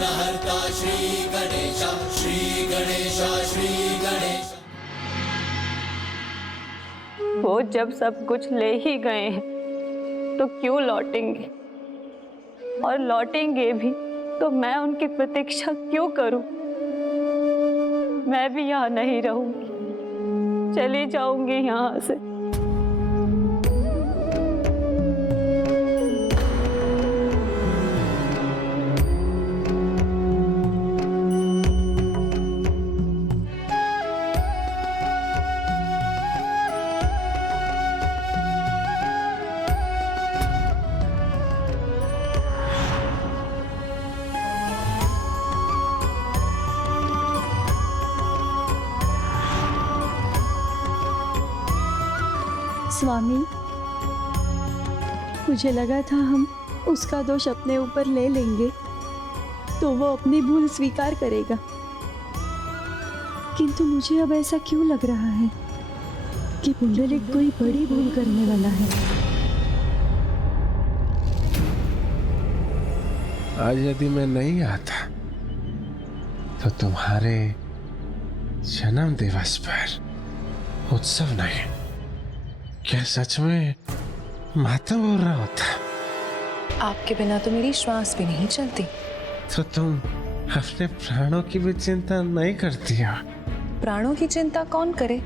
विघ्नहर्ता श्री गणेश, श्री गणेश, श्री गणेश। वो जब सब कुछ ले ही गए हैं तो क्यों लौटेंगे, और लौटेंगे भी तो मैं उनकी प्रतीक्षा क्यों करूं? मैं भी यहाँ नहीं रहूंगी, चली जाऊंगी यहाँ से। स्वामी, मुझे लगा था हम उसका दोष अपने ऊपर ले लेंगे तो वो अपनी भूल स्वीकार करेगा, किंतु मुझे अब ऐसा क्यों लग रहा है कि पुंडलिक कोई बड़ी भूल करने वाला है। आज यदि मैं नहीं आता तो तुम्हारे जन्म दिवस पर उत्सव नहीं, क्या सच में मातम हो रहा होता? आपके बिना तो मेरी श्वास भी नहीं चलती। तो तुम अपने प्राणों की भी चिंता नहीं करती हो? प्राणों की चिंता कौन करे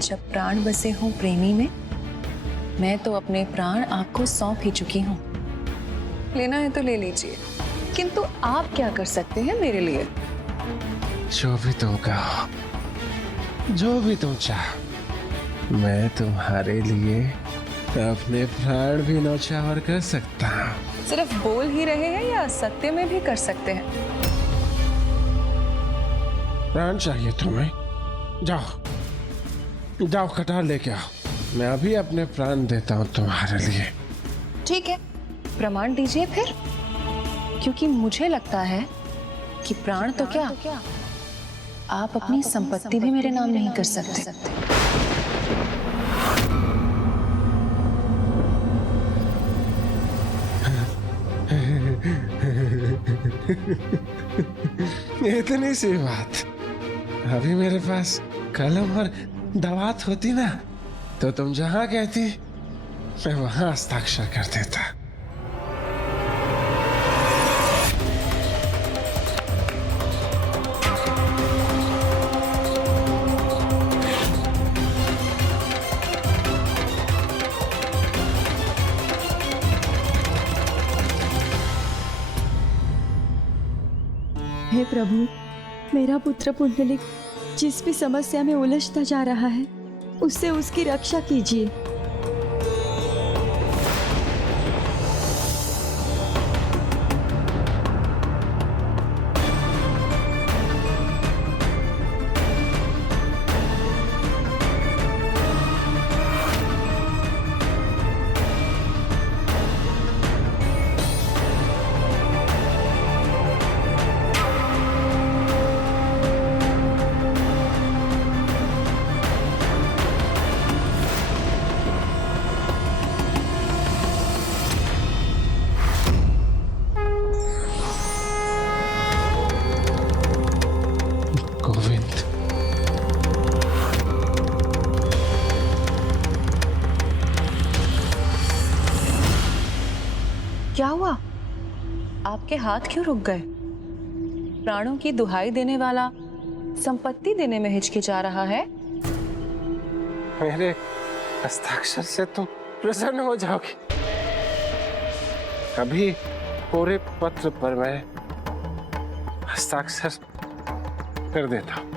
जब प्राण बसे हों प्रेमी में। मैं तो अपने प्राण आपको सौंप ही चुकी हूँ। लेना है तो ले लीजिए, किंतु आप क्या कर सकते हैं मेरे लिए? जो भी तुम कहो, जो भी तुम चाहो, मैं तुम्हारे लिए अपने प्राण भी न्यौछावर कर सकता हूँ। सिर्फ बोल ही रहे हैं या सत्य में भी कर सकते हैं? प्राण चाहिए तुम्हें? जाओ जाओ, कटार लेके आओ, मैं अभी अपने प्राण देता हूँ तुम्हारे लिए। ठीक है, प्रमाण दीजिए फिर, क्योंकि मुझे लगता है कि प्राण तो क्या आप अपनी संपत्ति भी मेरे नाम नहीं कर सकते। इतनी सी बात, अभी मेरे पास कलम और दवात होती ना तो तुम जहां कहती मैं वहां हस्ताक्षर कर देता। हे प्रभु, मेरा पुत्र पुंडलिक जिस भी समस्या में उलझता जा रहा है उससे उसकी रक्षा कीजिए। क्या हुआ? आपके हाथ क्यों रुक गए? प्राणों की दुहाई देने वाला संपत्ति देने में हिचकिचा रहा है। मेरे हस्ताक्षर से तुम प्रसन्न हो जाओगी। अभी पूरे पत्र पर मैं हस्ताक्षर कर देता हूं।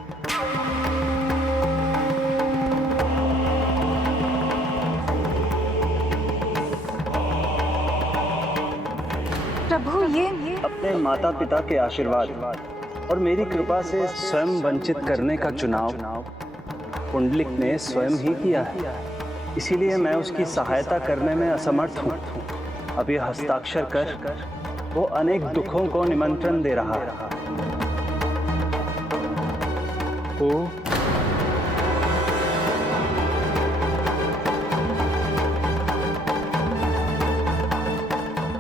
प्रभु, ये अपने माता पिता के आशीर्वाद और मेरी कृपा से स्वयं वंचित करने का चुनाव पुंडलिक ने स्वयं ही किया है, इसीलिए मैं उसकी सहायता करने में असमर्थ हूँ। अब ये हस्ताक्षर कर वो अनेक दुखों को निमंत्रण दे रहा है।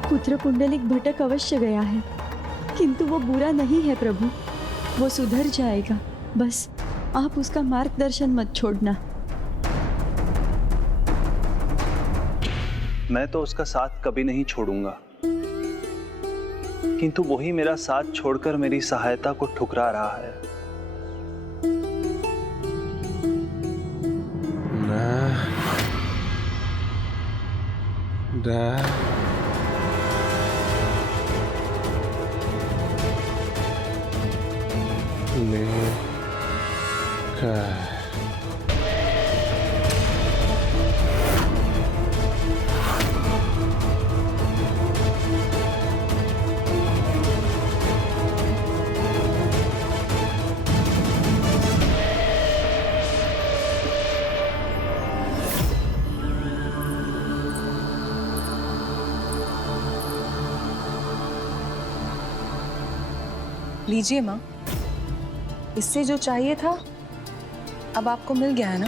पुत्र पुंडलिक भटक अवश्य गया है, किंतु वो बुरा नहीं है प्रभु, वो सुधर जाएगा। बस आप उसका मार्गदर्शन मत छोड़ना। मैं तो उसका साथ कभी नहीं छोड़ूंगा, किंतु वही मेरा साथ छोड़कर मेरी सहायता को ठुकरा रहा है। लीजिए माँ, इससे जो चाहिए था अब आपको मिल गया है ना।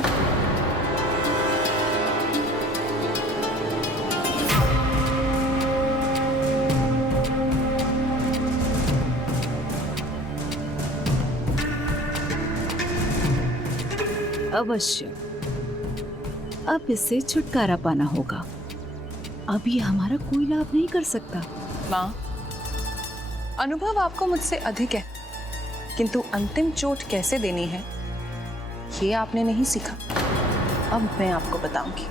अवश्य, अब इससे छुटकारा पाना होगा। अभी हमारा कोई लाभ नहीं कर सकता। माँ, अनुभव आपको मुझसे अधिक है, किंतु अंतिम चोट कैसे देनी है ये आपने नहीं सीखा। अब मैं आपको बताऊंगी,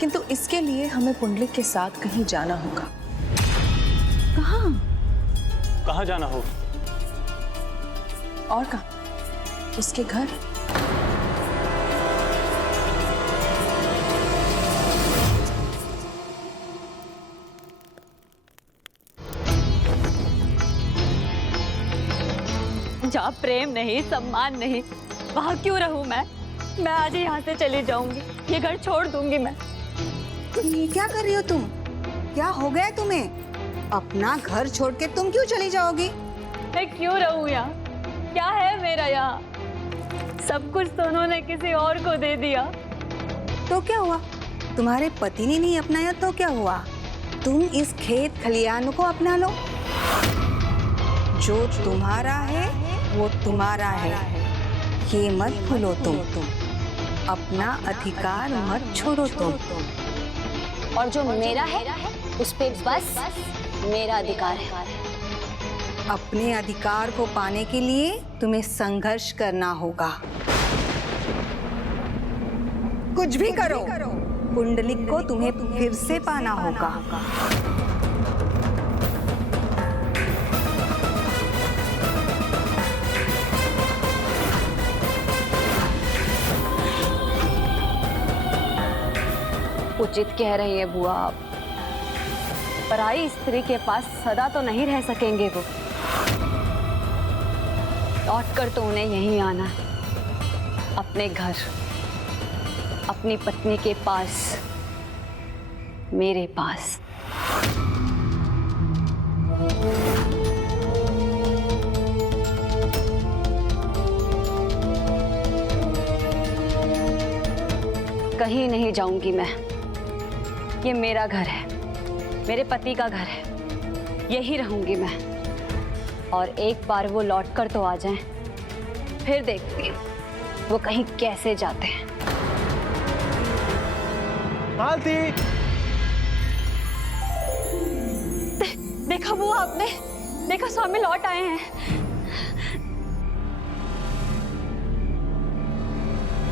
किंतु इसके लिए हमें पुंडलिक के साथ कहीं जाना होगा। कहाँ? कहाँ जाना हो? और कहाँ? उसके घर। जहाँ प्रेम नहीं, सम्मान नहीं, वहाँ क्यों रहूँ मैं? आज ही यहाँ से चली जाऊंगी, ये घर छोड़ दूंगी मैं। ये क्या कर रही हो तुम? क्या हो गया तुम्हें? अपना घर छोड़ के तुम क्यों चली जाओगी? मैं क्यों रहूँ यहाँ? क्या है मेरा यहाँ? सब कुछ तो उन्होंने किसी और को दे दिया। तो क्या हुआ? तुम्हारे पति ने नहीं अपनाया तो क्या हुआ? तुम इस खेत खलियान को अपना लो। जो तुम्हारा है वो तुम्हारा है, ये मत भूलो तुम। अपना अधिकार मत छोड़ो तुम। और जो मेरा है उस पे बस मेरा अधिकार है। अपने अधिकार को पाने के लिए तुम्हें संघर्ष करना होगा। कुछ भी करो, पुंडलिक को तुम्हें फिर से पाना होगा। उचित कह रही है बुआ आप। पराई स्त्री के पास सदा तो नहीं रह सकेंगे वो। लौट कर तो उन्हें यहीं आना है, अपने घर, अपनी पत्नी के पास, मेरे पास। कहीं नहीं जाऊंगी मैं। ये मेरा घर है, मेरे पति का घर है, यही रहूंगी मैं। और एक बार वो लौटकर तो आ जाएं, फिर देखती हूँ वो कहीं कैसे जाते हैं। मालती! देखा बुआ आपने? देखा स्वामी लौट आए हैं।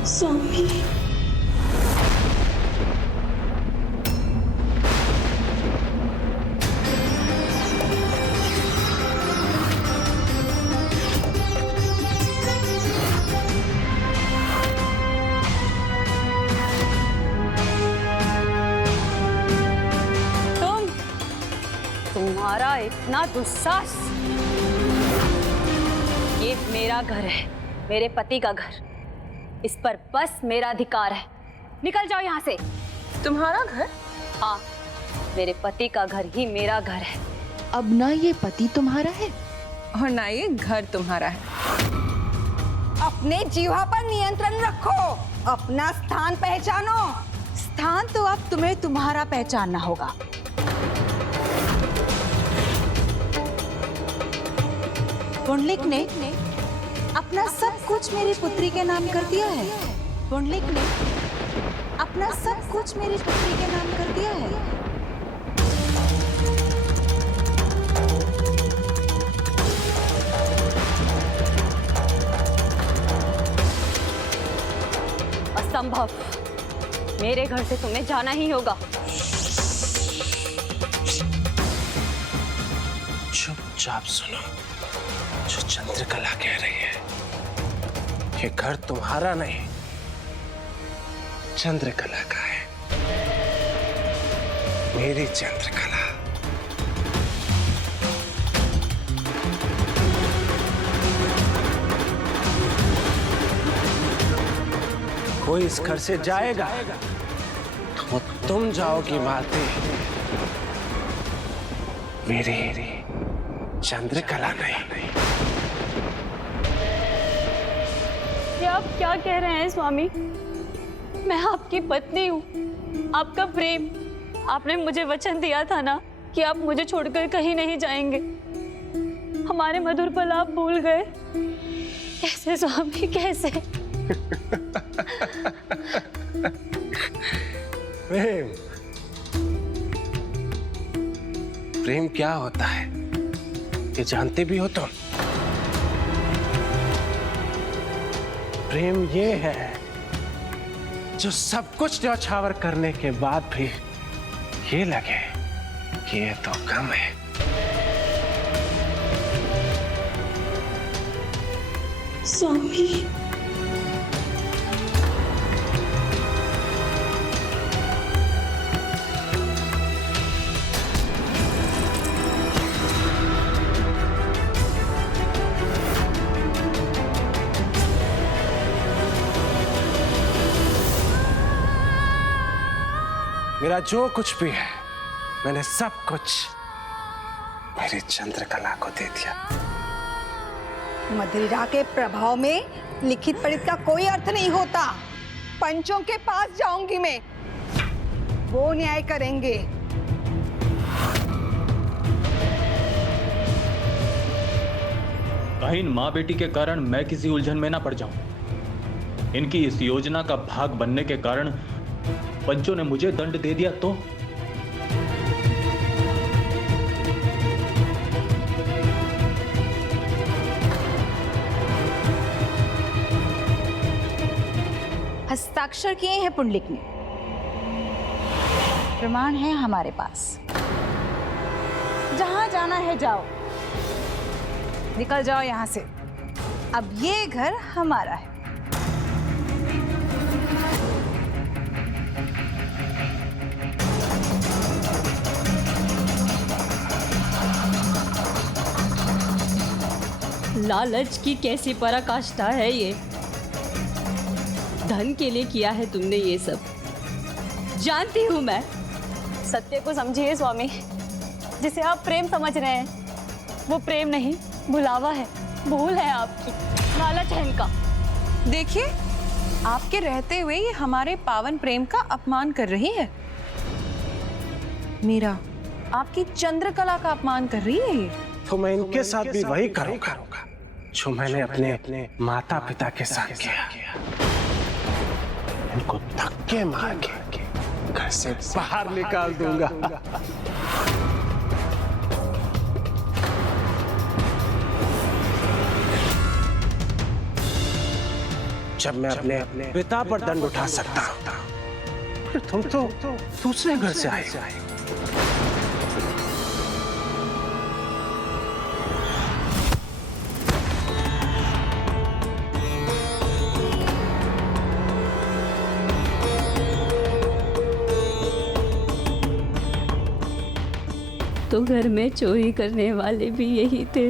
स्वामी, तुम्हारा इतना दुस्साहस! ये मेरा घर है, मेरे पति का घर। इस पर बस मेरा अधिकार है। निकल जाओ यहाँ से। तुम्हारा घर? हाँ, मेरे पति का घर ही मेरा घर है। अब ना ये पति तुम्हारा है और ना ये घर तुम्हारा है। अपने जीवा पर नियंत्रण रखो, अपना स्थान पहचानो। स्थान तो अब तुम्हें तुम्हारा पहचानना होगा। पुंडलिक ने अपना सब कुछ मेरी पुत्री के नाम कर दिया है। पुंडलिक ने अपना सब कुछ मेरी पुत्री के नाम कर दिया है। असंभव, मेरे घर से तुम्हें जाना ही होगा। चुपचाप सुनो जो चंद्रकला कह रही है। ये घर तुम्हारा नहीं, चंद्रकला का है। मेरी चंद्रकला। कोई इस घर से जाएगा तो तुम जाओगी माते, मेरी चंद्रकला नहीं। ये आप क्या कह रहे हैं स्वामी? मैं आपकी पत्नी हूँ, आपका प्रेम। आपने मुझे वचन दिया था ना कि आप मुझे छोड़कर कहीं नहीं जाएंगे। हमारे मधुर पल आप भूल गए। कैसे स्वामी, कैसे? प्रेम, प्रेम क्या होता है ये जानते भी हो तुम? प्रेम ये है जो सब कुछ न्यौछावर करने के बाद भी ये लगे कि ये तो कम है। स्वामी, मेरा जो कुछ भी है मैंने सब कुछ मेरी चंद्रकला को दे दिया। मदिरा के प्रभाव में लिखित पढ़ित का कोई अर्थ नहीं होता। पंचों के पास जाऊंगी मैं, वो न्याय करेंगे। कहीं माँ बेटी के कारण मैं किसी उलझन में ना पड़ जाऊं। इनकी इस योजना का भाग बनने के कारण पंचों ने मुझे दंड दे दिया तो? हस्ताक्षर किए हैं पुंडलिक ने, प्रमाण है हमारे पास। जहां जाना है जाओ, निकल जाओ यहां से। अब ये घर हमारा है। लालच की कैसी पराकाष्ठा है ये। धन के लिए किया है तुमने ये सब, जानती हूं मैं। सत्य को समझिए स्वामी, जिसे आप प्रेम समझ रहे हैं वो प्रेम नहीं, भुलावा है, भूल है आपकी, लालच है इनका। देखिए, आपके रहते हुए ये हमारे पावन प्रेम का अपमान कर रही है। मीरा, आपकी चंद्रकला का अपमान कर रही है ये। तो मैं इनके साथ भी वही करूंगा जो मैंने अपने माता पिता के साथ किया। इनको धक्के मार के घर से बाहर निकाल दूंगा। जब मैं अपने पिता पर दंड उठा सकता हूं, फिर तुम तो दूसरे घर से आए। तो घर में चोरी करने वाले भी यही थे।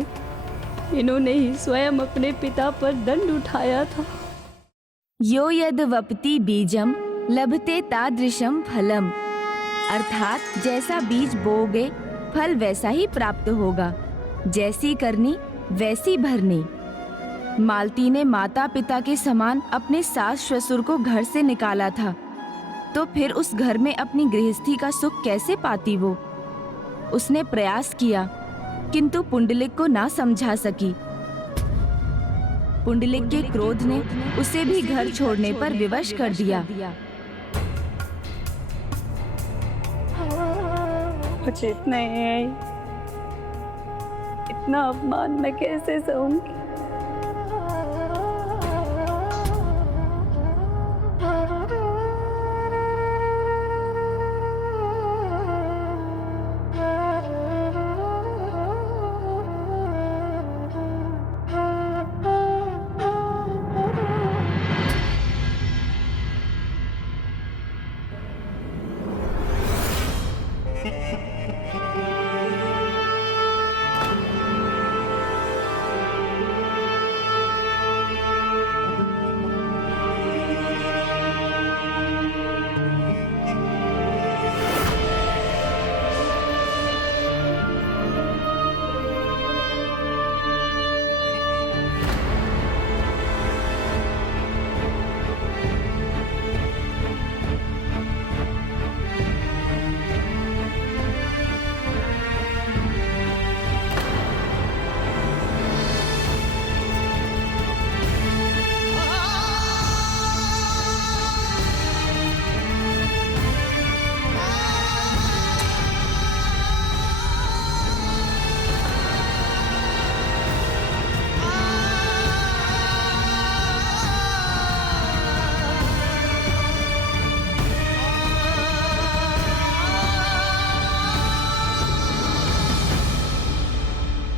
इन्होंने ही स्वयं अपने पिता पर दंड उठाया था। यो यद वपति बीजम लभते तादृशम फलम, अर्थात जैसा बीज बोओगे फल वैसा ही प्राप्त होगा, जैसी करनी वैसी भरनी। मालती ने माता पिता के समान अपने सास ससुर को घर से निकाला था, तो फिर उस घर में अपनी गृहस्थी का सुख कैसे पाती वो? उसने प्रयास किया किंतु पुंडलिक को ना समझा सकी। पुंडलिक के क्रोध ने उसे भी घर छोड़ने पर विवश कर दिया। मुझे इतना अपमान मैं कैसे सहूंगी।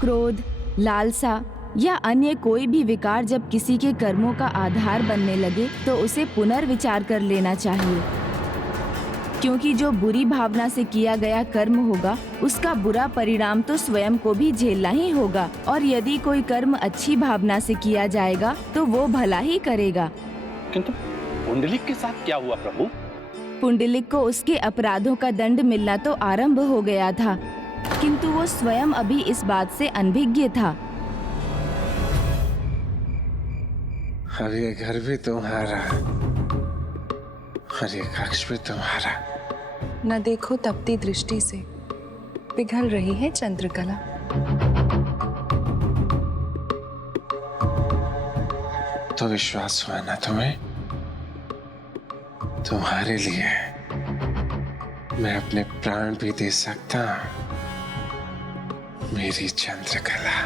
क्रोध, लालसा या अन्य कोई भी विकार जब किसी के कर्मों का आधार बनने लगे तो उसे पुनर्विचार कर लेना चाहिए, क्योंकि जो बुरी भावना से किया गया कर्म होगा उसका बुरा परिणाम तो स्वयं को भी झेलना ही होगा, और यदि कोई कर्म अच्छी भावना से किया जाएगा तो वो भला ही करेगा। किंतु पुंडलिक के साथ क्या हुआ प्रभु? पुंडलिक को उसके अपराधों का दंड मिलना तो आरंभ हो गया था, किंतु वो स्वयं अभी इस बात से अनभिज्ञ था। अब ये घर भी तुम्हारा और ये कक्ष भी तुम्हारा। न देखो तपती दृष्टि से पिघल रही है चंद्रकला। तो विश्वास हुआ ना तुम्हें? तुम्हारे लिए मैं अपने प्राण भी दे सकता हूं, मेरी चंद्रकला।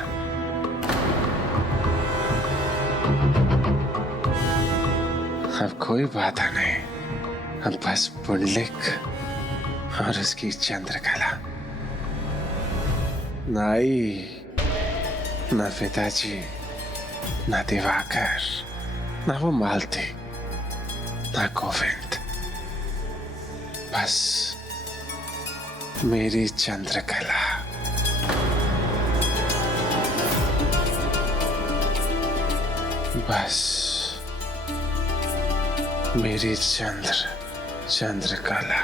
अब कोई बाधा नहीं, अब बस पुंडलिक और उसकी चंद्रकला। नाई, न पिताजी, न दिवाकर, न वो मालती, न गोविंद, बस मेरी चंद्रकला। बस मेरी चंद्रकला।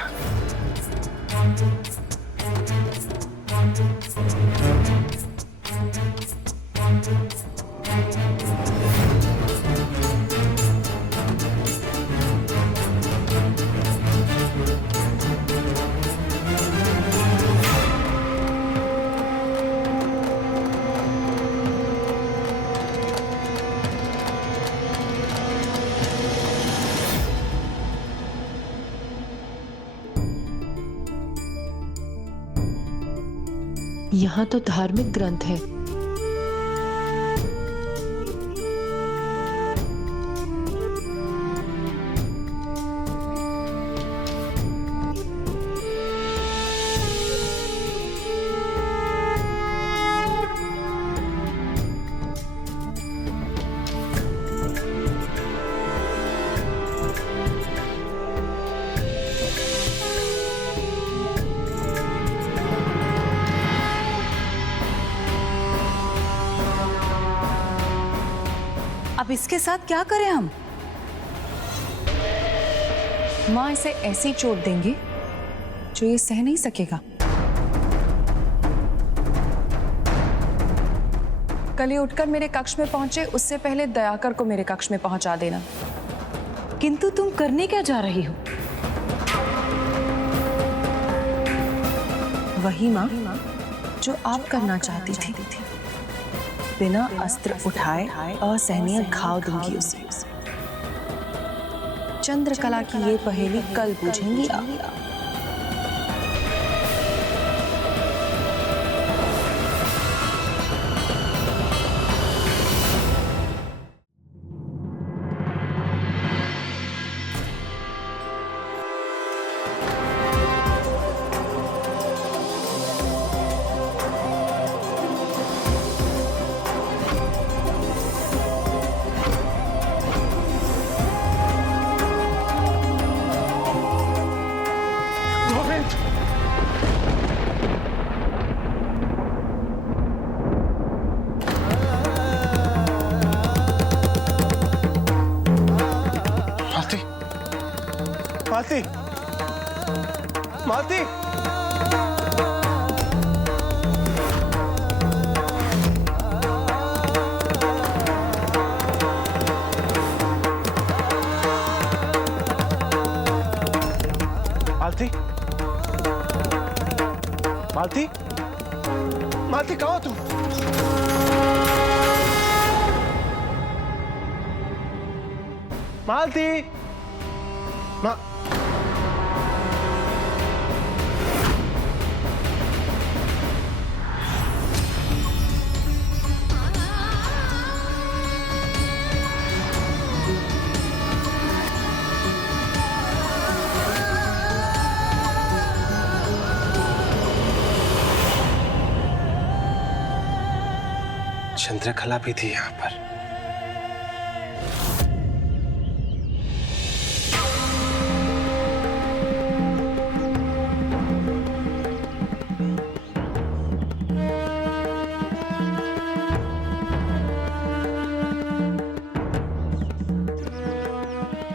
यहाँ तो धार्मिक ग्रंथ है। अब इसके साथ क्या करें हम? माँ इसे ऐसी चोट देंगे जो ये सह नहीं सकेगा। कल ये उठकर मेरे कक्ष में पहुंचे उससे पहले दयाकर को मेरे कक्ष में पहुंचा देना। किंतु तुम करने क्या जा रही हो? वही माँ जो आप करना चाहती थी। बिना अस्त्र उठाए असहनीय घाव दूंगी उसे। चंद्रकला की ये पहेली कल बूझेंगी आप। मालती, मालती, मालती, मालती, मालती कहाँ हो तुम? मालती, चंद्रकला भी थी यहाँ पर।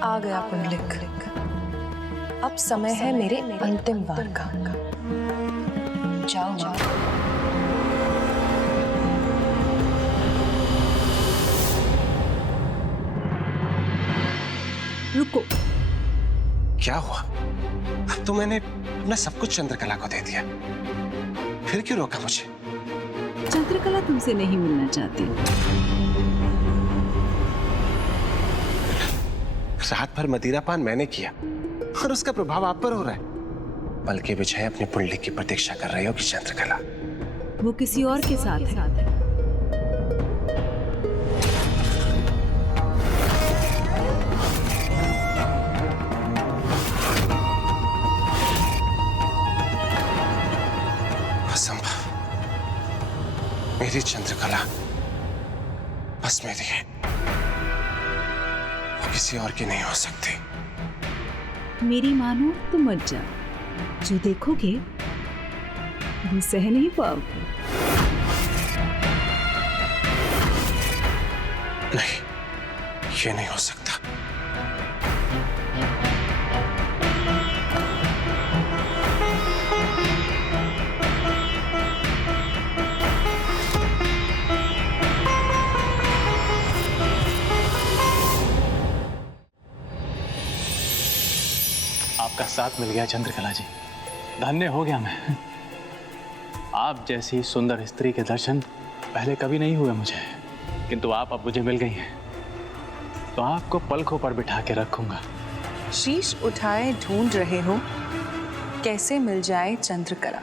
आ गया पुंडलिक। अब समय है मेरे अंतिम वार का। जाओ जाओ। रुको। क्या हुआ? अब तो मैंने अपना सब कुछ चंद्रकला को दे दिया, फिर क्यों रोका मुझे? चंद्रकला तुमसे नहीं मिलना चाहती। रात भर मदिरापान मैंने किया और उसका प्रभाव आप पर हो रहा है। बल्कि विजय अपने पुंडलिक की प्रतीक्षा कर रही होगी चंद्रकला। वो किसी और के साथ है। मेरी चंद्रकला बस मेरी है, वो किसी और की नहीं हो सकती। मेरी मानो तो मत जा, जो देखोगे वो सह नहीं पाओगे। नहीं, ये नहीं हो सकता। आपका साथ मिल गया चंद्रकला जी, धन्य हो गया मैं। आप जैसी सुंदर स्त्री के दर्शन पहले कभी नहीं हुए मुझे, किंतु आप अब मुझे मिल गई हैं, तो आपको पलकों पर बिठा के रखूंगा। शीश उठाए ढूंढ रहे हो कैसे मिल जाए चंद्रकला।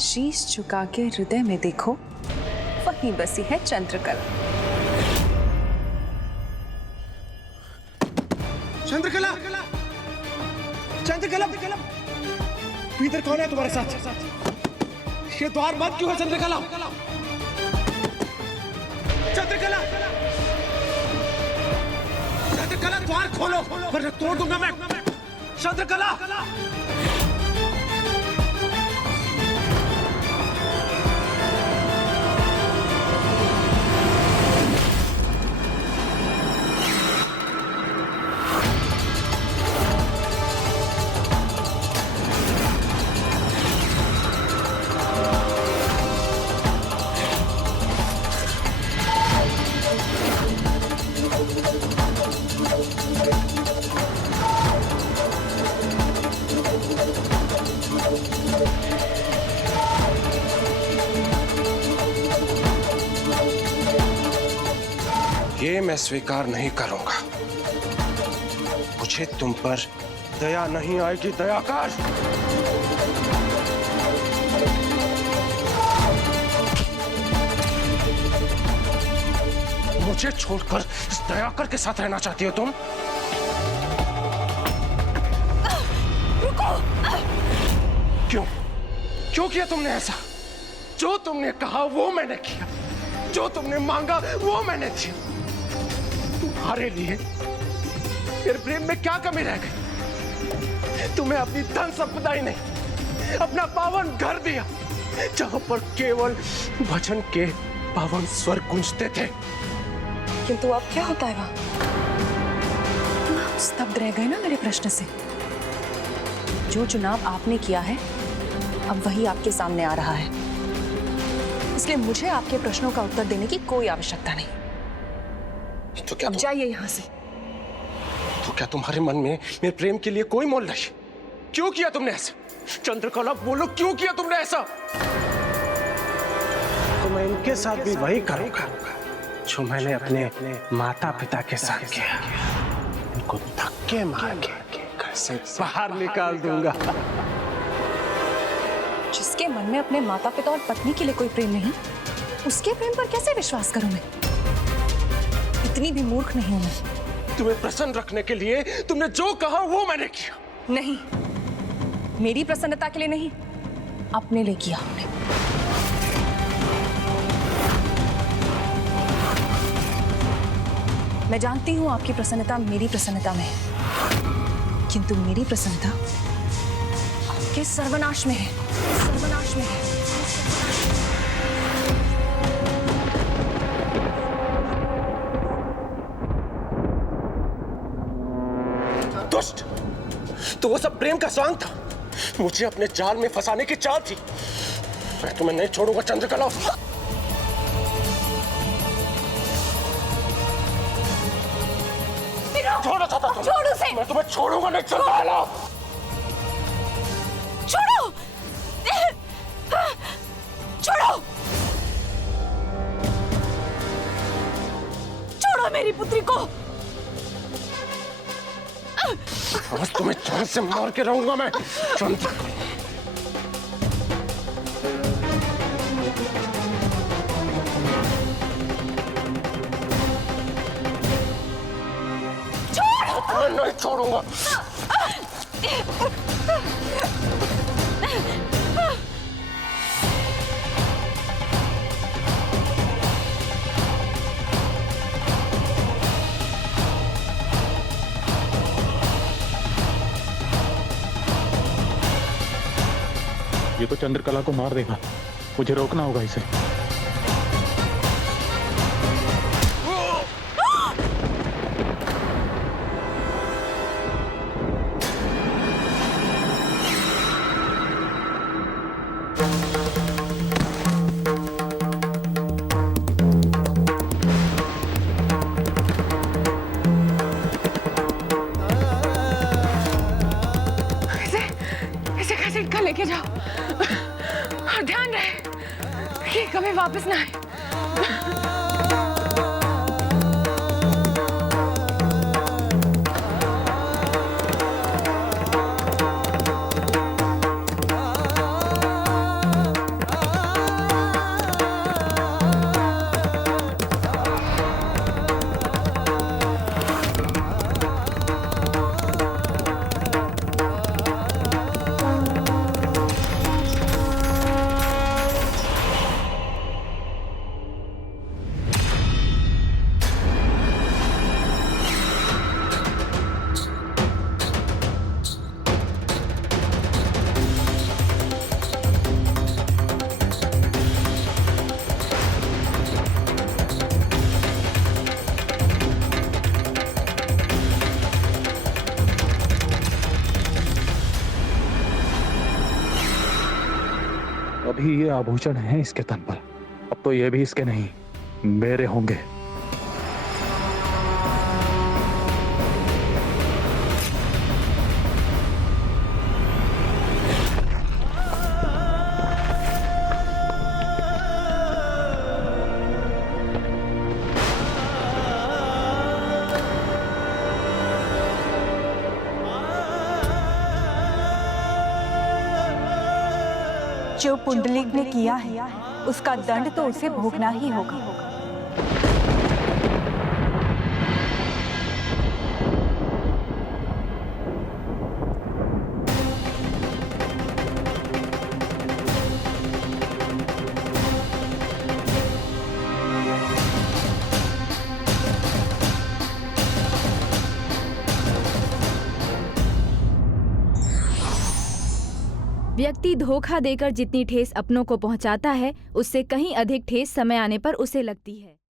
शीश झुका के हृदय में देखो, वहीं बसी है चंद्रकला। चंद्रकला, चंद्रकला, भीतर कौन है तुम्हारे साथ? ये द्वार बंद क्यों है चंद्रकला? चंद्रकला, चंद्रकला द्वार खोलो वरना तोड़ दूंगा मैं। चंद्रकला, ये मैं स्वीकार नहीं करूंगा। मुझे तुम पर दया नहीं आएगी, दयाकर। मुझे छोड़कर इस दयाकर के साथ रहना चाहती हो तुम? रुको! क्यों? क्यों किया तुमने ऐसा? जो तुमने कहा वो मैंने किया, जो तुमने मांगा वो मैंने दिया। तुम्हारे लिए मेरे प्रेम में क्या कमी रह गई? तुम्हें अपनी धन संपदा ही नहीं, अपना पावन घर दिया, जहां पर केवल भजन के पावन स्वर गूंजते थे। किंतु अब क्या होता है वहां? स्तब्ध रह गए ना मेरे प्रश्न से। जो चुनाव आपने किया है अब वही आपके सामने आ रहा है, इसलिए मुझे आपके प्रश्नों का उत्तर देने की कोई आवश्यकता नहीं। तो क्या अब जाइए यहां से। तो क्या तुम्हारे मन में मेरे प्रेम के लिए कोई मोल नहीं? क्यों किया तुमने ऐसा? चंद्रकला बोलो, क्यों किया तुमने ऐसा? तो मैं इनके साथ भी वही करूंगा जो मैंने अपने माता पिता के साथ किया। इनको धक्के मार के घर से बाहर निकाल दूंगा। जिसके मन में अपने माता पिता और पत्नी के लिए कोई प्रेम नहीं, उसके प्रेम पर कैसे विश्वास करूं मैं? इतनी भी मूर्ख नहीं हूं मैं। तुम्हें प्रसन्न रखने के लिए तुमने जो कहा वो मैंने किया। नहीं, मेरी प्रसन्नता के लिए नहीं, अपने लिए किया हमने। मैं जानती हूं आपकी प्रसन्नता मेरी प्रसन्नता में है, किंतु मेरी प्रसन्नता आपके सर्वनाश में है, सर्वनाश में है। दुष्ट! तो वो सब प्रेम का स्वांग था, मुझे अपने जाल में फंसाने की चाल थी। मैं तुम्हें नहीं छोड़ूंगा चंद्रकला। छोड़ो था तुम। छोड़ो उसे। मैं तुम्हें छोड़ूंगा नहीं चंद्रकला। छोड़ो! छोड़ो! छोड़ो मेरी पुत्री को! आज तुम्हें जान से मार के रहूंगा मैं चंद्रकला। मैं नहीं छोड़ूंगा। ये तो चंद्रकला को मार देगा, मुझे रोकना होगा इसे। लेके जाओ और ध्यान रहे कि कभी वापस ना आए। अभी ये आभूषण है इसके तन पर, अब तो ये भी इसके नहीं मेरे होंगे। जो पुंडलिक ने किया है उसका दंड तो उसे भोगना ही होगा। व्यक्ति धोखा देकर जितनी ठेस अपनों को पहुंचाता है, उससे कहीं अधिक ठेस समय आने पर उसे लगती है।